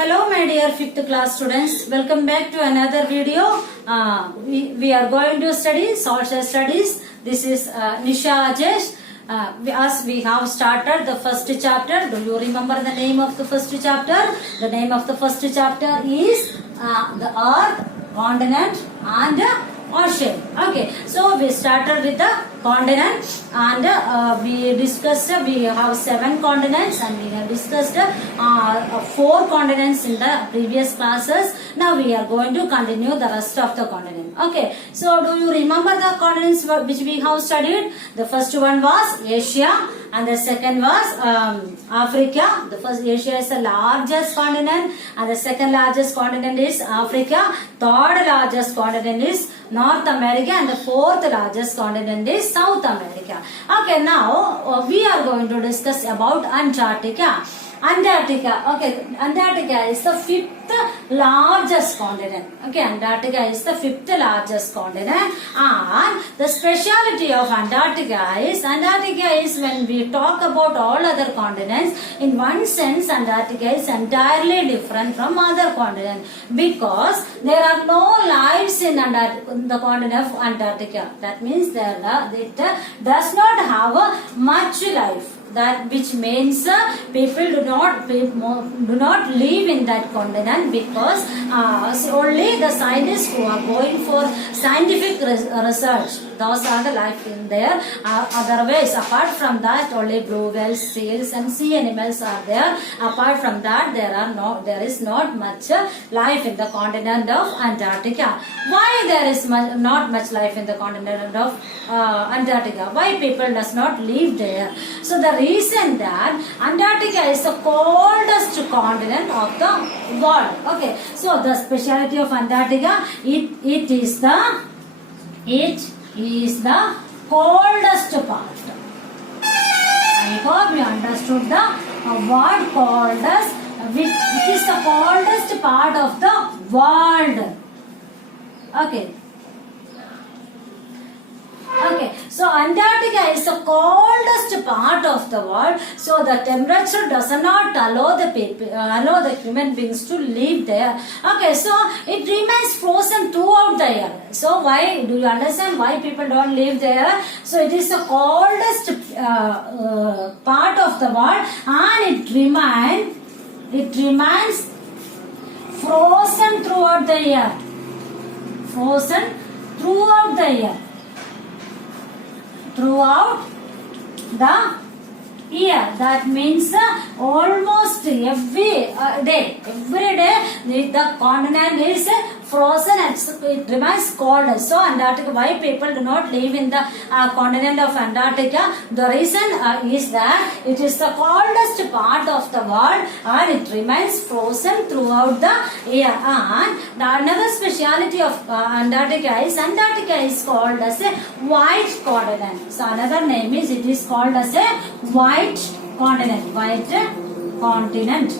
Hello my dear 5th class students, welcome back to another video. We are going to study social studies. This is Nisha Ajesh. As we have started the first chapter, do you remember the name of the first chapter? The name of the first chapter is the earth, continent and ocean. Okay, so we started with the continent and we discussed, we have 7 continents and we have discussed 4 continents in the previous classes. Now we are going to continue the rest of the continent. Okay, so do you remember the continents which we have studied? The first one was Asia and the second was Africa. The first, Asia is the largest continent and the second largest continent is Africa. Third largest continent is North America and the fourth largest continent is South America. Okay, now we are going to discuss about Antarctica. Antarctica, okay, Antarctica is the 5th largest continent. Okay, Antarctica is the 5th largest continent and the speciality of Antarctica is when we talk about all other continents, in one sense Antarctica is entirely different from other continents because there are no lives in the continent of Antarctica. That means it does not have much life. That which means people do not live in that continent because only the scientists who are going for scientific research, those are the life in there. Otherwise, apart from that, only blue whales, seals, and sea animals are there. Apart from that, there is not much life in the continent of Antarctica. Why there is not much life in the continent of Antarctica? Why people does not live there? So the reason that Antarctica is the coldest continent of the world. Okay, so the speciality of Antarctica, it is the coldest part. I hope you understood the word coldest. It is the coldest part of the world. Okay. Okay, so Antarctica is the coldest part of the world. So the temperature does not allow the human beings to live there. Okay, so it remains frozen throughout the year. So why do you understand why people don't live there? So it is the coldest part of the world, and it remains frozen throughout the year. Frozen throughout the year. Throughout the year. That means almost every day the continent is frozen and it remains cold. So Antarctica, why people do not live in the continent of Antarctica? The reason is that it is the coldest part of the world and it remains frozen throughout the year. And another speciality of Antarctica is called as a white continent. So another name is, it is called as a white continent. White continent.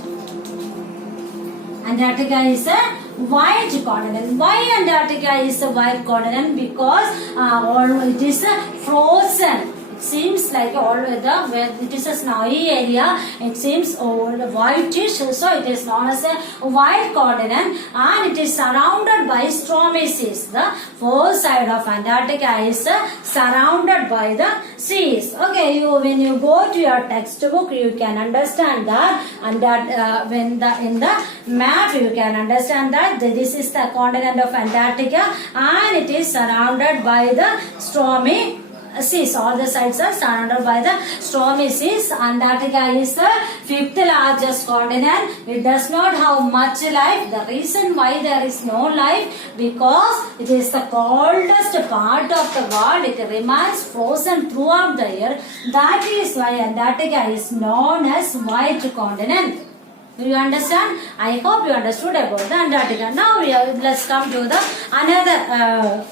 Antarctica is a white continent. Why Antarctica is a white continent? Because it is frozen. It seems like where it is a snowy area, it seems whitish, so it is known as a white continent, and it is surrounded by stormy seas. The four side of Antarctica is surrounded by the seas. Okay, when you go to your textbook, you can understand that, and that in the map you can understand that this is the continent of Antarctica and it is surrounded by the stormy seas. All the sides are surrounded by the stormy seas. Antarctica is the 5th largest continent. It does not have much life. The reason why there is no life, because it is the coldest part of the world. It remains frozen throughout the year. That is why Antarctica is known as white continent. Do you understand? I hope you understood about the Antarctica. Now let's come to the another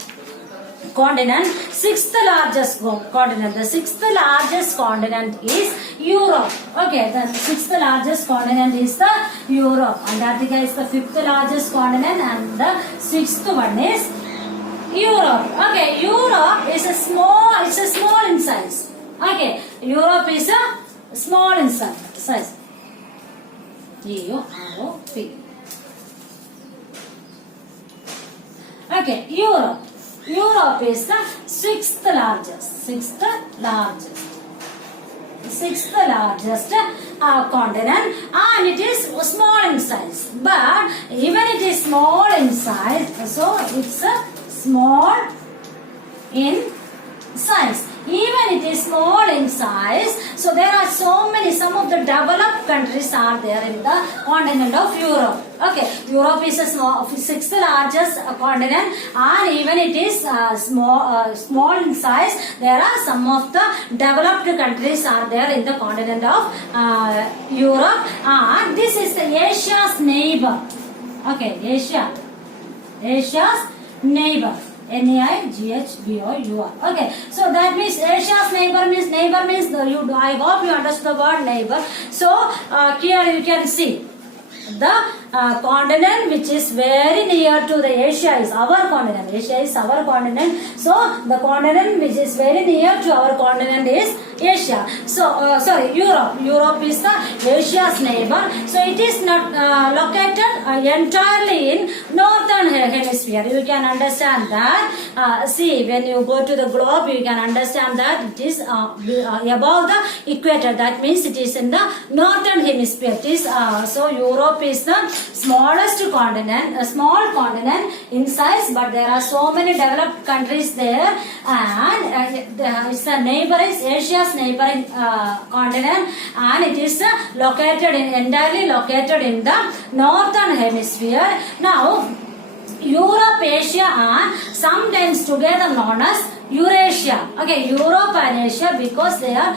continent, 6th largest continent. The 6th largest continent is Europe. Okay, the 6th largest continent is the Europe. Antarctica is the 5th largest continent and the 6th one is Europe. Okay, Europe is it's a small in size. Okay, Europe is a small in size. Europe. Okay, Europe. Europe is the sixth largest continent, and it is small in size. But even it is small in size, so it's small in size. Even it is small in size, so there are some of the developed countries are there in the continent of Europe. Okay, Europe is a sixth largest continent, and even it is small in size. There are some of the developed countries are there in the continent of Europe, and this is the Asia's neighbor. Okay, Asia's neighbor. Neighbor. Okay, so that means Asia's neighbor means I hope you understand the word neighbor. So here you can see the continent which is very near to the Asia is our continent. Asia is our continent. So the continent which is very near to our continent is Asia. So Europe. Europe is the Asia's neighbor. So it is not located entirely in northern hemisphere. You can understand that. See, when you go to the globe, you can understand that it is above the equator. That means it is in the northern hemisphere. It is so Europe is the smallest continent, a small continent in size, but there are so many developed countries there, and it's the neighboring Asia's neighboring continent, and it is entirely located in the northern hemisphere. Now, Europe, Asia are sometimes together known as Eurasia. Okay, Europe and Asia because they are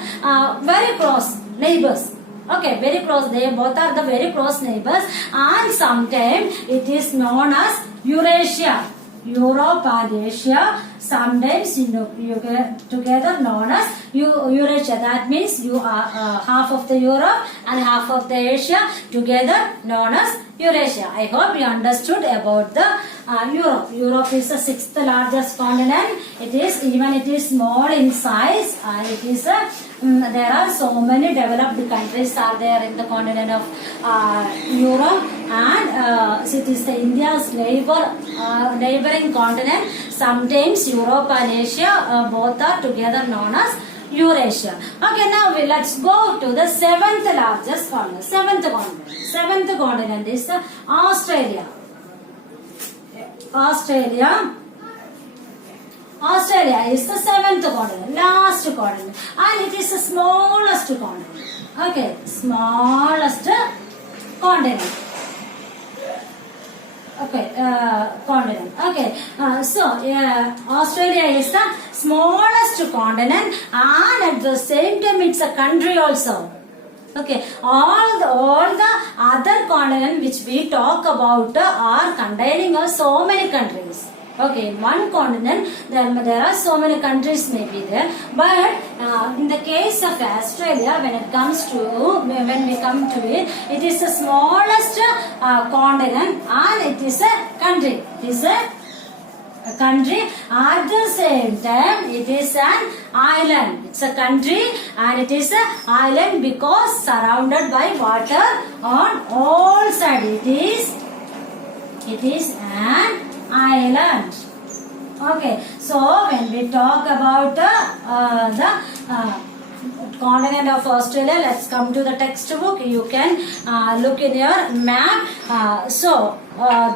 very close neighbors. Okay, very close. They both are the very close neighbors, and sometimes it is known as Eurasia. Europe and Asia sometimes together known as Eurasia. That means you are half of the Europe and half of the Asia together known as Eurasia. I hope you understood about the Europe. Europe is the sixth largest continent. It is small in size, and it is there are so many developed countries are there in the continent of Europe, and it is the India's neighboring continent. Sometimes Europe and Asia both are together known as Eurasia. Okay, now let's go to the seventh largest continent. Seventh continent is Australia. Australia is the seventh continent, last continent, and it is the smallest continent. Okay, smallest continent. Okay, continent. Okay, Australia is the smallest continent, and at the same time it's a country also. Okay, all the other continents which we talk about are containing so many countries. Okay, in one continent there are so many countries may be there, but in the case of Australia, when we come to it, it is the smallest continent, and it is a country. It is a country. At the same time, it is an island. It's a country, and it is an island because surrounded by water on all sides. It is an island. Okay, so when we talk about the continent of Australia, let's come to the textbook. You can look in your map.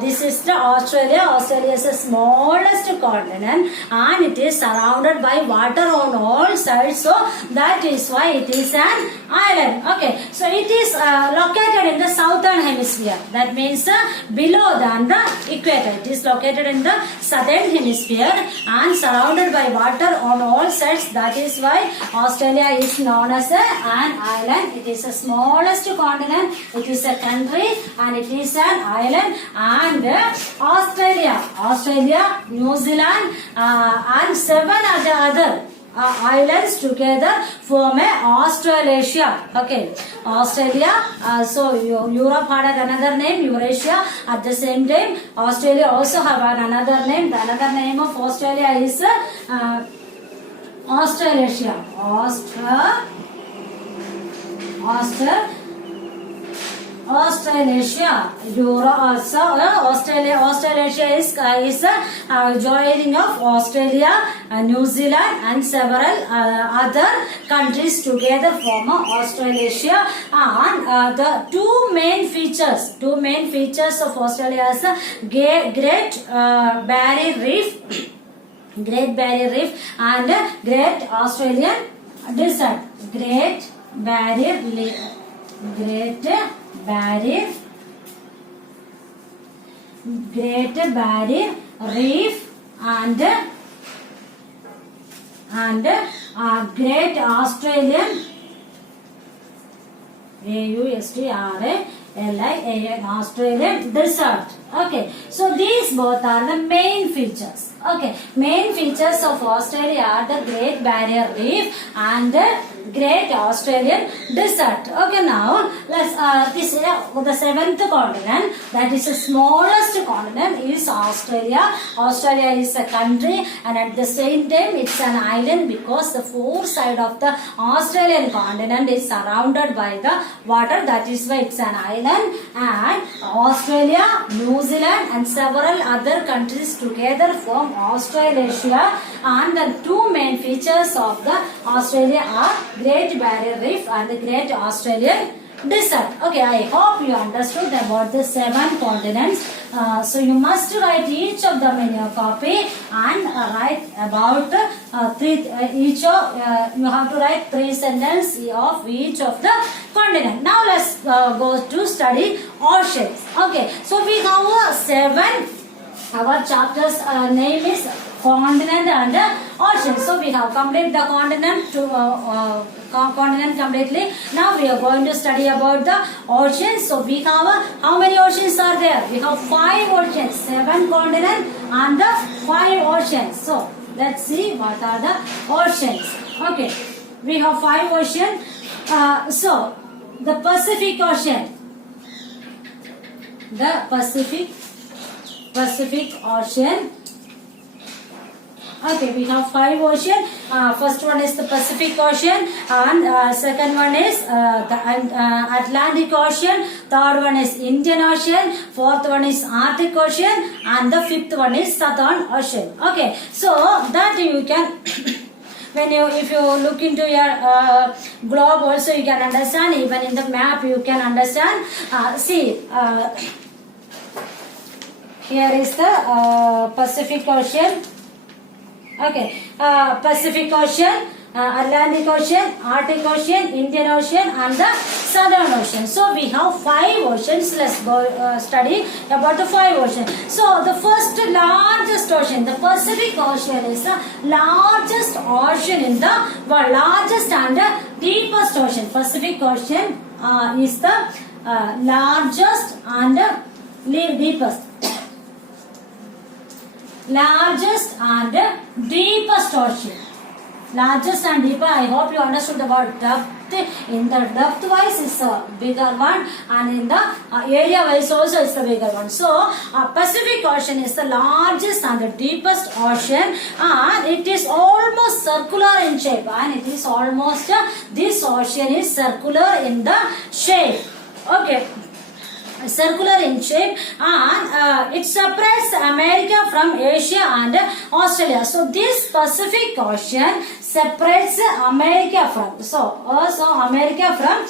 This is the Australia. Australia is the smallest continent, and it is surrounded by water on all sides. So that is why it is an island. Okay, so it is located in the southern hemisphere. That means below than the equator. It is located in the southern hemisphere and surrounded by water on all sides. That is why Australia is known as an island. It is the smallest continent. It is a country, and it is an island. And Australia, New Zealand, and 7 other islands together form a Australasia. Okay, Australia. So Europe had another name, Eurasia. At the same time, Australia also have another name. The another name of Australia is Australasia. Australasia, Australasia is joining of Australia, New Zealand, and several other countries together form Australasia. And the two main features of Australia is Great Barrier Reef, and Great Australian Desert. Great Barrier Reef and Great Australian Australian Desert. Okay, so these both are the main features. Okay, main features of Australia are the Great Barrier Reef and Great Australian Desert. Okay, now let's this the seventh continent, that is the smallest continent, is Australia. Australia is a country and at the same time it's an island because the four side of the Australian continent is surrounded by the water. That is why it's an island. And Australia, New Zealand, and several other countries together form Australasia. And the two main features of the Australia are Great Barrier Reef and the Great Australian Desert. Okay, I hope you understood about the 7 continents. So you must write each of them in your copy and write about you have to write 3 sentences of each of the continent. Now let's go to study oceans. Okay, so we have 7. Our chapter's name is continent and ocean. So we have completed the continent continent completely. Now we are going to study about the oceans. So we have how many oceans are there? We have 5 oceans, 7 continents and the 5 oceans. So let's see what are the oceans. Okay, we have 5 oceans. So the Pacific Ocean, Pacific Ocean. Okay, we have 5 oceans. First one is the Pacific Ocean, and second one is the Atlantic Ocean. Third one is Indian Ocean. Fourth one is Arctic Ocean, and the fifth one is Southern Ocean. Okay, so that you can. If you look into your globe also you can understand. Even in the map you can understand. See. Here is the Pacific Ocean. Okay, Pacific Ocean, Atlantic Ocean, Arctic Ocean, Indian Ocean, and the Southern Ocean. So we have 5 oceans. Let's go study about the 5 oceans. So the first largest ocean, the Pacific Ocean, is the largest ocean in the world, largest and deepest ocean. Pacific Ocean is the largest and deepest. Largest and deepest ocean. Largest and deeper. I hope you understood about depth. In the depth wise is a bigger one, and in the area wise also is the bigger one. So Pacific Ocean is the largest and the deepest ocean, and it is almost circular in shape. And it is almost this ocean is circular in the shape. Okay. Circular in shape, and it separates America from Asia and Australia. So this Pacific Ocean separates America from America from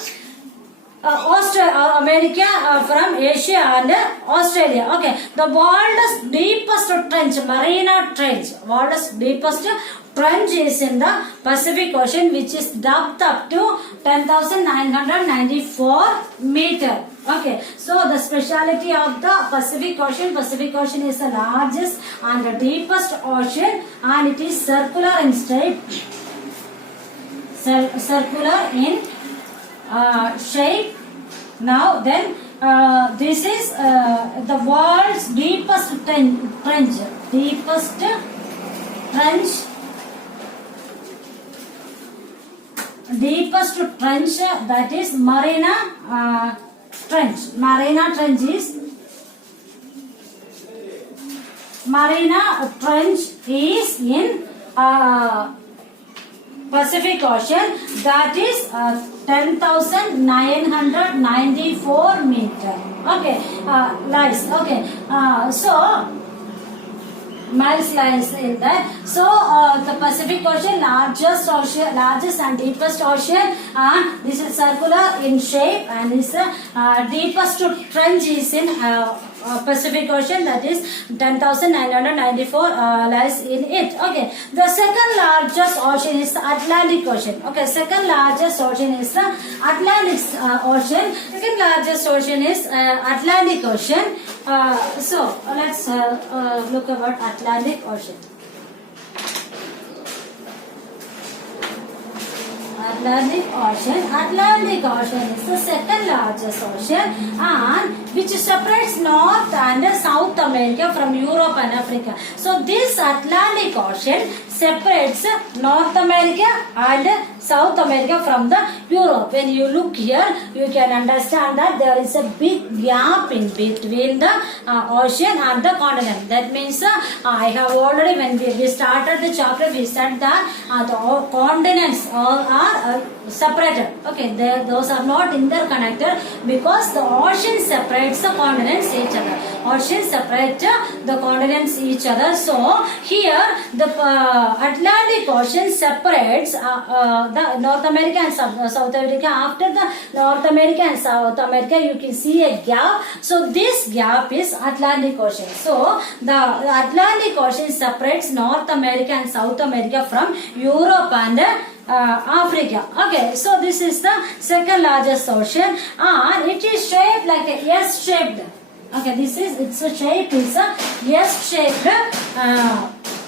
America from Asia and Australia. Okay, the world's deepest trench, Mariana Trench, world's deepest trench is in the Pacific Ocean, which is depth up to 10,994 meter. Okay, so the speciality of the Pacific Ocean is the largest and the deepest ocean, and it is circular in shape. Circular in shape. Now then, this is the world's deepest trench. Deepest trench. Deepest trench, that is Mariana Trench. Mariana Trench is in Pacific Ocean, that is 10,994 meter. Okay, lies. Okay, so miles lies in that. So the Pacific Ocean, largest and deepest ocean, and this is circular in shape, and this deepest trench is in Pacific Ocean, that is 10,994 lies in it. Okay, the second largest ocean is the Atlantic Ocean. Okay, second largest ocean is the Atlantic Ocean. Second largest ocean is Atlantic Ocean. So let's look about Atlantic Ocean. Atlantic Ocean is the second largest ocean, and which separates North and South America from Europe and Africa. So this Atlantic Ocean separates North America and South America from the Europe. When you look here, you can understand that there is a big gap in between the ocean and the continent. That means I have already, when we started the chapter, we said that the continents are separated. Okay, those are not interconnected because the ocean separates the continents each other. Ocean separate the continents each other. So here the Atlantic Ocean separates the North America and South America. After the North America and South America, you can see a gap. So this gap is Atlantic Ocean. So the Atlantic Ocean separates North America and South America from Europe and Africa. Okay, so this is the second largest ocean, and it is shaped like a S-shaped. Okay, its shape is a S-shaped,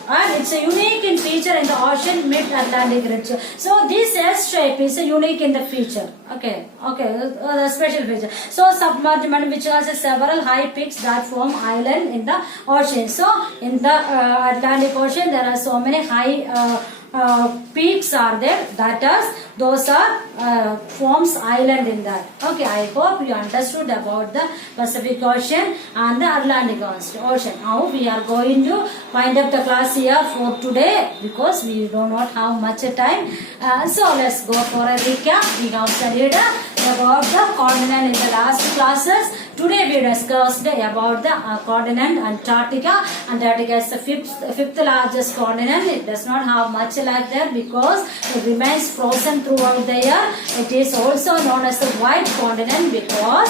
and it's a unique in feature in the ocean mid-Atlantic ridge. So this S shape is a unique in the feature. Okay, the special feature. So submerged, which has several high peaks that form island in the ocean. So in the Atlantic Ocean, there are so many high peaks are there, that is, those are forms island in that. Okay, I hope you understood about the Pacific Ocean and the Atlantic Ocean. Now we are going to wind up the class here for today because we do not have much time. So let's go for a recap. We have studied about the continent in the last classes. Today we discussed about the continent Antarctica. Antarctica is the fifth largest continent. It does not have much life there because it remains frozen throughout the year. It is also known as the white continent because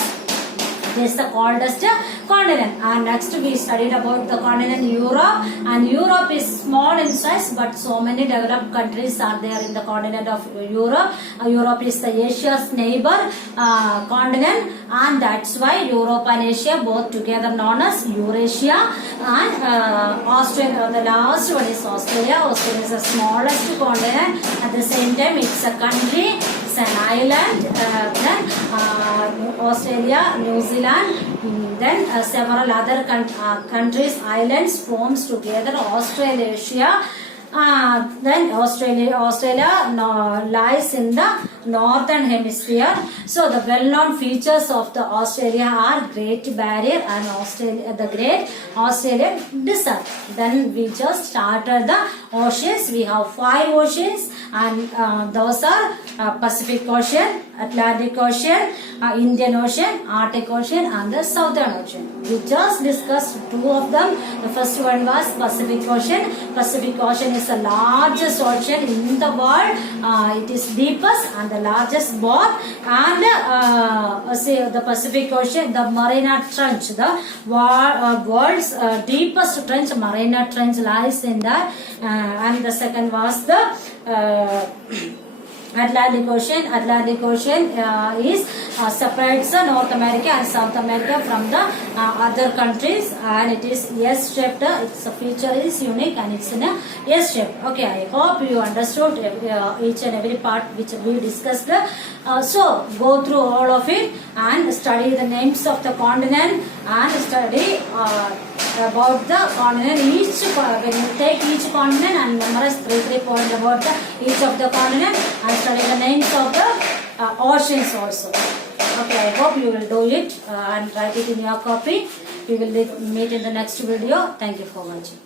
it is the coldest continent. And next we studied about the continent Europe, and Europe is small in size, but so many developed countries are there in the continent of Europe. Europe is the Asia's neighbor continent, and that's why Europe and Asia both together known as Eurasia. And Australia, the last one is Australia. Australia is the smallest continent. At the same time, it's a country, it's an island. Then Australia, New Zealand, then several other countries, islands forms together Australasia. Then Australia lies in the northern hemisphere. So the well-known features of the Australia are Great Barrier and the Great Australian Desert. Then we just started the oceans. We have 5 oceans, and those are Pacific Ocean, Atlantic Ocean, Indian Ocean, Arctic Ocean, and the Southern Ocean. We just discussed 2 of them. The first one was Pacific Ocean. Pacific Ocean is the largest ocean in the world. It is deepest and the largest both. And the Pacific Ocean, the Mariana Trench, the world's deepest trench, Mariana Trench, lies in that. And the second was the Atlantic Ocean. Atlantic Ocean separates North America and South America from the other countries, and it is S-shaped. Its feature is unique and it's in a S-shape. Okay, I hope you understood each and every part which we discussed. So go through all of it and study the names of the continent and study about the continent. When you take each continent and memorize 3 points about each of the continent, and study the names of the oceans also. Okay, I hope you will do it and write it in your copy. We will meet in the next video. Thank you for watching.